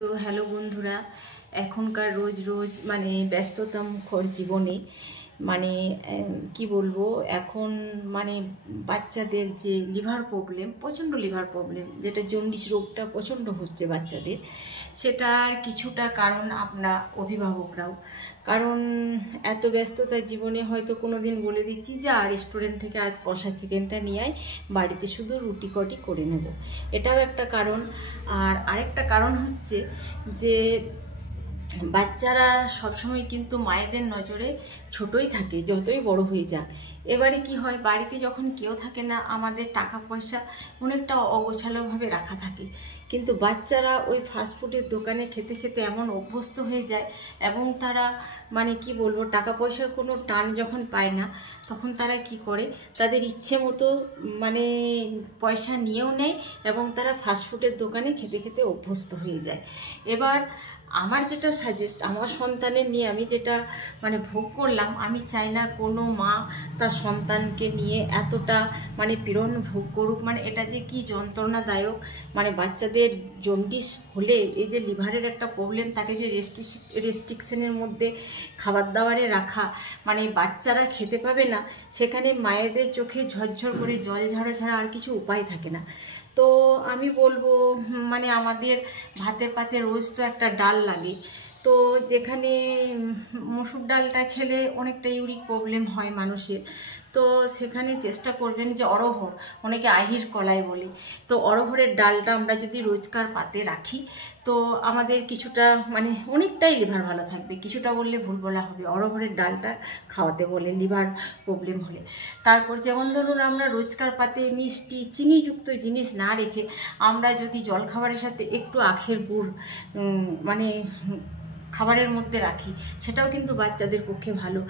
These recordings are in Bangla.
তো হ্যালো বন্ধুরা, এখনকার রোজ রোজ মানে ব্যস্ততামুখর জীবনে মানে কি বলবো, এখন মানে বাচ্চাদের যে প্রচণ্ড লিভার প্রবলেম, যেটা জন্ডিস রোগটা প্রচণ্ড হচ্ছে বাচ্চাদের, সেটার কিছুটা কারণ আমরা অভিভাবকরাও। কারণ এত ব্যস্ততার জীবনে হয়তো কোনো দিন বলে দিচ্ছি যে রেস্টুরেন্ট থেকে আজ কষা চিকেনটা নিয়ে আয়, বাড়িতে শুধু রুটি কটি করে নেব, এটাও একটা কারণ। আর আরেকটা কারণ হচ্ছে যে বাচ্চারা সবসময় কিন্তু মায়েদের নজরে ছোটই থাকে, যতই বড় হয়ে যাক। এবারে কি হয়, বাড়িতে যখন কেউ থাকে না, আমাদের টাকা পয়সা অনেকটা অগোছালোভাবে রাখা থাকে, কিন্তু বাচ্চারা ওই ফাস্টফুডের দোকানে খেতে খেতে এমন অভ্যস্ত হয়ে যায়, এবং তারা মানে কি বলবো, টাকা পয়সার কোনো টান যখন পায় না, তখন তারা কি করে, তাদের ইচ্ছে মতো মানে পয়সা নিয়েও নেয়, এবং তারা ফাস্টফুডের দোকানে খেতে খেতে অভ্যস্ত হয়ে যায়। এবার আমার যেটা সাজেস্ট, আমার সন্তানের নিয়ে আমি যেটা মানে ভোগ করলাম, আমি চাই না কোনো মা তার সন্তানকে নিয়ে এতটা মানে পীড়ন ভোগ করুক। মানে এটা যে কি যন্ত্রণাদায়ক, মানে বাচ্চাদের জন্ডিস হলে এই যে লিভারের একটা প্রবলেম, তাকে যে রেস্ট্রিকশনের মধ্যে খাবার দাবারে রাখা, মানে বাচ্চারা খেতে পাবে না, সেখানে মায়েদের চোখে ঝরঝর করে জল ঝরা ছাড়া আর কিছু উপায় থাকে না। তো আমি বলবো, মানে আমাদের ভাতে পাতে রোজ তো একটা ডাল লাগে, তো যেখানে মসুর ডালটা খেলে অনেকটা ইউরিক প্রবলেম হয় মানুষের, তো সেখানে চেষ্টা করবেন যে অরহর, অনেকে আহির কলাই বলে, তো অরহরের ডালটা আমরা যদি রোজকার পাতে রাখি, তো আমাদের কিছুটা মানে অনেকটাই লিভার ভালো থাকবে। কিছুটা বললে ভুল বলা হবে, অরহরের ডালটা খাওয়াতে বলে লিভার প্রবলেম হলে। তারপর যেমন ধরুন, আমরা রোজকার পাতে মিষ্টি চিনিযুক্ত জিনিস না রেখে আমরা যদি জলখাবারের সাথে একটু আখের গুড় মানে খাবারের মধ্যে রাখি, সেটাও কিন্তু বাচ্চাদের পক্ষে ভালো।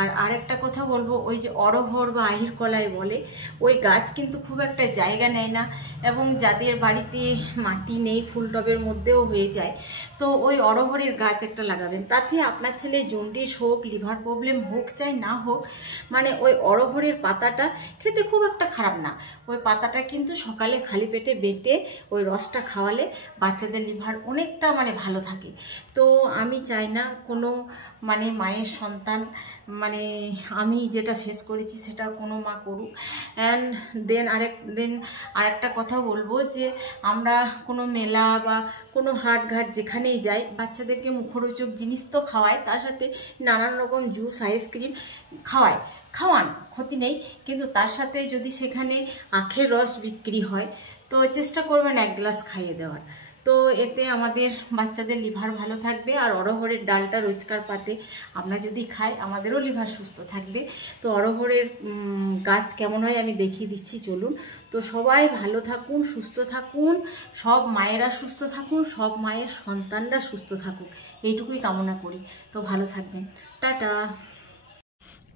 আর আরেকটা কথা বলবো, ওই যে অরহর বা আহির কলাই বলে, ওই গাছ কিন্তু খুব একটা জায়গা নেয় না, এবং যাদের বাড়িতে মাটি নেই, ফুল টবের মধ্যেও হয়ে যায়, তো ওই অরহরের গাছ একটা লাগাবেন। তাতে আপনার ছেলে জন্ডিস হোক, লিভার প্রবলেম হোক চাই না হোক, মানে ওই অরহরের পাতাটা খেতে খুব একটা খারাপ না। ওই পাতাটা কিন্তু সকালে খালি পেটে বেটে ওই রসটা খাওয়ালে বাচ্চাদের লিভার অনেকটা মানে ভালো থাকে। তো আমি চাই না কোনো মানে মায়ের সন্তান, মানে আমি যেটা ফেস করেছি সেটা কোনো মা করুক। অ্যান্ড দেন আরেকটা কথা বলবো, যে আমরা কোনো মেলা বা কোনো হাটঘাট যেখানেই যাই, বাচ্চাদেরকে মুখরোচক জিনিস তো খাওয়ায়, তার সাথে নানান রকম জুস আইসক্রিম খাওয়ান, ক্ষতি নেই, কিন্তু তার সাথে যদি সেখানে আখের রস বিক্রি হয়, তো চেষ্টা করবেন 1 গ্লাস খাইয়ে দেওয়ার। তো এতে আমাদের বাচ্চাদের লিভার ভালো থাকবে, আর অরহরের ডালটা রোজকার পাতে আমরা যদি খাই, আমাদেরও লিভার সুস্থ থাকবে। তো অরহরের গাছ কেমন হয় আমি দেখিয়ে দিচ্ছি, চলুন। তো সবাই ভালো থাকুন, সুস্থ থাকুন, সব মায়েরা সুস্থ থাকুন, সব মায়ের সন্তানরা সুস্থ থাকুক, এইটুকুই কামনা করি। তো ভালো থাকবেন, টাটা।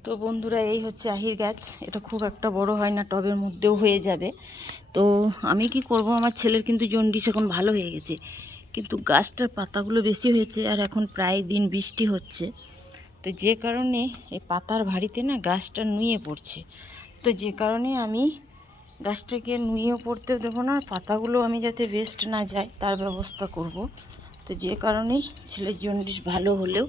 তো বন্ধুরা, এই হচ্ছে আহির গাছ, এটা খুব একটা বড় হয় না, টবের মধ্যেও হয়ে যাবে। তো আমি কি করব, আমার ছেলের কিন্তু জন্ডিস এখন ভালো হয়ে গেছে, কিন্তু গাছটার পাতাগুলো বেশি হয়েছে, আর এখন প্রায় দিন বৃষ্টি হচ্ছে, তো যে কারণে এই পাতার ভারিতে না গাছটা নুয়ে পড়ছে। তো যে কারণে আমি গাছটাকে নুয়েও পড়তে দেবো না, পাতাগুলো আমি যাতে ওয়েস্ট না যায় তার ব্যবস্থা করব। তো যে কারণেই ছেলের জন্ডিস ভালো হলেও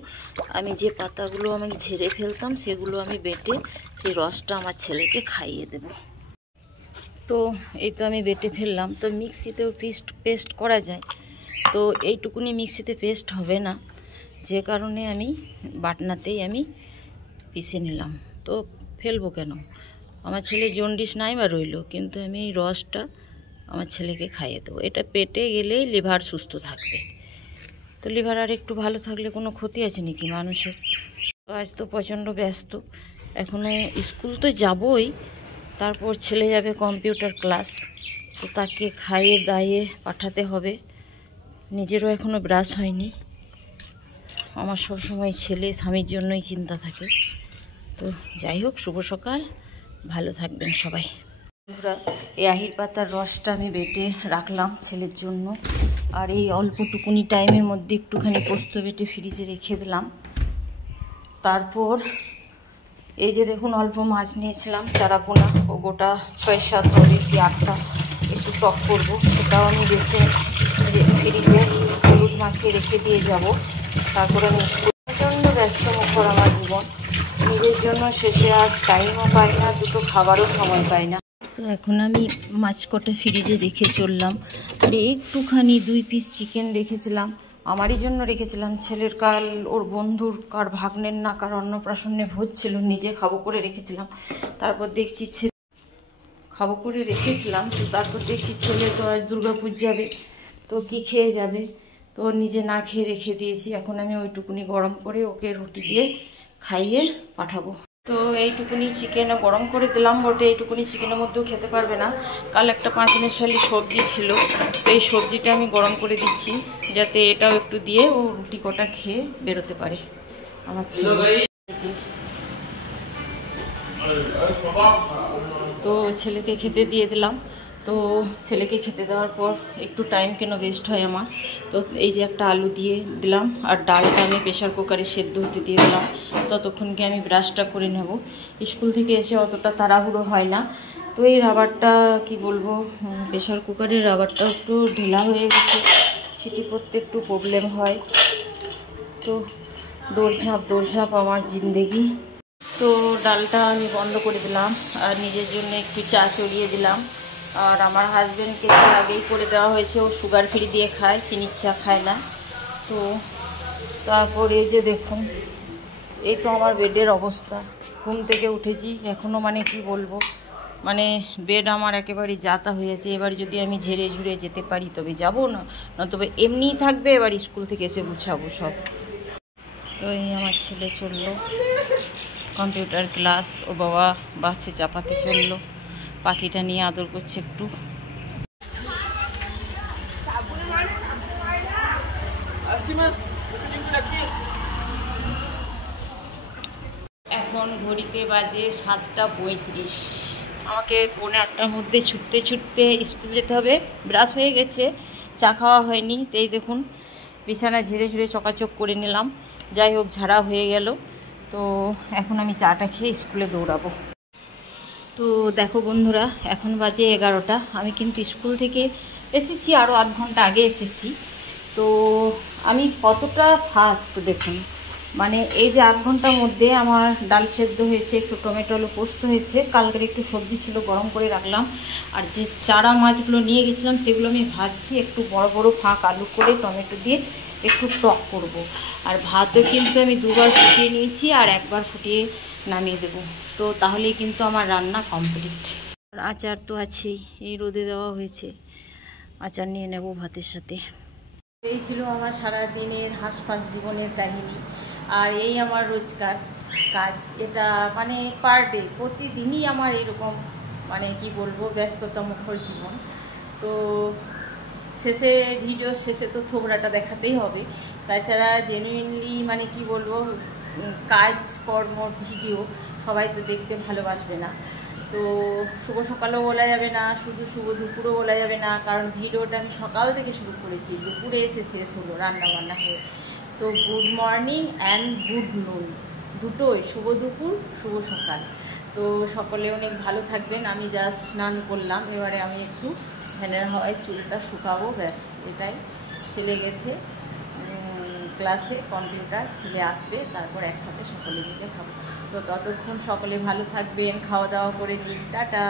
আমি যে পাতাগুলো আমি ঝেড়ে ফেলতাম, সেগুলো আমি বেটে সেই রসটা আমার ছেলেকে খাইয়ে দেব। তো এই তো আমি বেটে ফেললাম। তো মিক্সিতেও পেস্ট করা যায়, তো এইটুকুনি মিক্সিতে পেস্ট হবে না, যে কারণে আমি বাটনাতেই আমি পিষে নিলাম। তো ফেলবো কেন, আমার ছেলে জন্ডিস নাই বা রইল, কিন্তু আমি এই রসটা আমার ছেলেকে খাইয়ে দেবো। এটা পেটে গেলেই লিভার সুস্থ থাকবে। তো লিভার আর একটু ভালো থাকলে কোনো ক্ষতি আছে নাকি মানুষের? আজ তো প্রচণ্ড ব্যস্ত, এখনও স্কুল তো যাবই, তারপর ছেলে যাবে কম্পিউটার ক্লাস, তো তাকে খাইয়ে দাইয়ে পাঠাতে হবে। নিজেরও এখনও ব্রাশ হয়নি। আমার সব সময় ছেলে স্বামীর জন্যই চিন্তা থাকে। তো যাই হোক, শুভ সকাল, ভালো থাকবেন সবাই। এই আহির পাতার রসটা আমি বেটে রাখলাম ছেলের জন্য, আর এই অল্পটুকুনি টাইমের মধ্যে একটুখানি পোস্ত বেটে ফ্রিজে রেখে দিলাম। তারপর এই যে দেখুন, অল্প মাছ নিয়েছিলাম চারাপোনা, ও গোটা 6-7 হবে কি 8টা, একটু টক করবো, সেটাও আমি বেছে ফ্রিজে হলুদ মাখিয়ে রেখে দিয়ে যাব। তারপরে আমি প্রচণ্ড ব্যস্তমুখর আমার জীবন, নিজের জন্য শেষে আর টাইমও পাই না, দুটো খাবারও সময় পাই না। তো এখন আমি মাছ কটা ফ্রিজে রেখে চললাম। আর একটুখানি 2 পিস চিকেন রেখেছিলাম, আমারই জন্য রেখেছিলাম। ছেলের কাল ওর বন্ধুর কার ভাগ্নের না কার অন্নপ্রাশনে ভোজ ছিল, নিজে খাবো করে রেখেছিলাম। তারপর দেখছি খাবো করে রেখেছিলাম, তো তারপর দেখছি ছেলে তো আজ দুর্গাপুর যাবে, তো কি খেয়ে যাবে, তো নিজে না খেয়ে রেখে দিয়েছি। এখন আমি ওইটুকুনি গরম করে ওকে রুটি দিয়ে খাইয়ে পাঠাবো। তো এইটুকুনি চিকেনও গরম করে দিলাম বটে, এইটুকুনি চিকেনের মধ্যেও খেতে পারবে না। কাল একটা 5 মিশালি সবজি ছিল, তো এই সবজিটা আমি গরম করে দিচ্ছি যাতে এটাও একটু দিয়ে ও রুটি কটা খেয়ে বেরোতে পারে আমার ছেলে। তো ছেলেকে খেতে দিয়ে দিলাম। তো ছেলেকে খেতে দেওয়ার পর একটু টাইম কেন ওয়েস্ট হয় আমার, তো এই যে একটা আলু দিয়ে দিলাম আর ডালটা আমি প্রেশার কুকারে সেদ্ধ হতে দিয়ে দিলাম। ততক্ষণকে আমি ব্রাশটা করে নেব, স্কুল থেকে এসে অতটা তাড়াহুড়ো হয় না। তো এই রাবারটা কি বলবো, প্রেশার কুকারের রাবারটা একটু ঢিলা হয়ে গেছে, সিটি করতে একটু প্রবলেম হয়। তো দৌড়ঝাঁপ আমার জিন্দেগি। তো ডালটা আমি বন্ধ করে দিলাম আর নিজের জন্য একটু চা চড়িয়ে দিলাম। আর আমার হাজব্যান্ডকে তো আগেই করে দেওয়া হয়েছে, ও সুগার ফ্রি দিয়ে খায়, চিনির চা খায় না। তো তারপরে যে দেখুন, এই তো আমার বেডের অবস্থা। ঘুম থেকে উঠেছি এখনও, মানে কি বলবো, মানে বেড আমার একেবারে যাতা হয়েছে। এবার যদি আমি ঝেড়ে ঝুড়ে যেতে পারি তবে যাব, না তবে এমনিই থাকবে। এবার স্কুল থেকে এসে গুছাবো সব। তো এই আমার ছেলে চললো কম্পিউটার ক্লাস, ও বাবা বাসে চাপাতে চললো, পাখিটা নিয়ে আদর করছে একটু। এখন ঘড়িতে বাজে 7:35। আমাকে 7:45-র মধ্যে ছুটতে স্কুল যেতে হবে। ব্রাশ হয়ে গেছে, চা খাওয়া হয়নি। তো এই দেখুন বিছানা ঝেড়ে ঝুড়ে চকাচক করে নিলাম, যাই হোক ঝাড়া হয়ে গেল। তো এখন আমি চাটা খেয়ে স্কুলে দৌড়াবো। তো দেখো বন্ধুরা, এখন বাজে 11টা। আমি কিন্তু স্কুল থেকে এসেছি, আরও আধ ঘন্টা আগে এসেছি। তো আমি কতটা ফাস্ট দেখুন, মানে এই যে আধ ঘন্টার মধ্যে আমার ডাল সেদ্ধ হয়েছে, একটু টমেটো আলু পোস্ত হয়েছে, কালকের একটু সবজি ছিল গরম করে রাখলাম। আর যে চারা মাছগুলো নিয়ে গেছিলাম সেগুলো আমি ভাজছি, একটু বড় বড় ফাঁক আলু করে টমেটো দিয়ে একটু টক করব। আর ভাতও কিন্তু আমি 2বার ফুটিয়ে নিয়েছি আর 1বার ফুটিয়ে নামিয়ে দেবো। তো তাহলেই কিন্তু আমার রান্না কমপ্লিট। আর আচার তো আছেই, এই রোদে দেওয়া হয়েছে, আচার নিয়ে নেব ভাতের সাথে। এই ছিল আমার সারাদিনের হাঁসফাঁস জীবনের কাহিনী। আর এই আমার রোজকার কাজ, এটা মানে পার ডে, প্রতিদিনই আমার এরকম, মানে কি বলবো, ব্যস্ততা মুখর জীবন। তো শেষে ভিডিও শেষে তো থোবড়াটা দেখাতেই হবে, তাছাড়া জেনুইনলি মানে কি বলবো, কাজকর্ম ভিডিও সবাই তো দেখতে ভালোবাসবে না। তো শুভ সকালও বলা যাবে না, শুধু শুভ দুপুরও বলা যাবে না, কারণ ভিডিওটা আমি সকাল থেকে শুরু করেছি, দুপুরে এসে শেষ হলো রান্নাবান্না হয়ে। তো গুড মর্নিং অ্যান্ড গুড নুন দুটোই, শুভ দুপুর শুভ সকাল। তো সকলে অনেক ভালো থাকবেন। আমি জাস্ট স্নান করলাম, এবারে আমি একটু ফ্যানের হাওয়ায় চুলটা শুকাবো, ব্যাস এটাই। ছেলে গেছে ক্লাসে কম্পিউটার, ছেলে আসবে, তারপর একসাথে সকলে মিলে খাবো। তো ততক্ষণ সকলে ভালো থাকবেন, খাওয়া দাওয়া করে নিন, টাটা।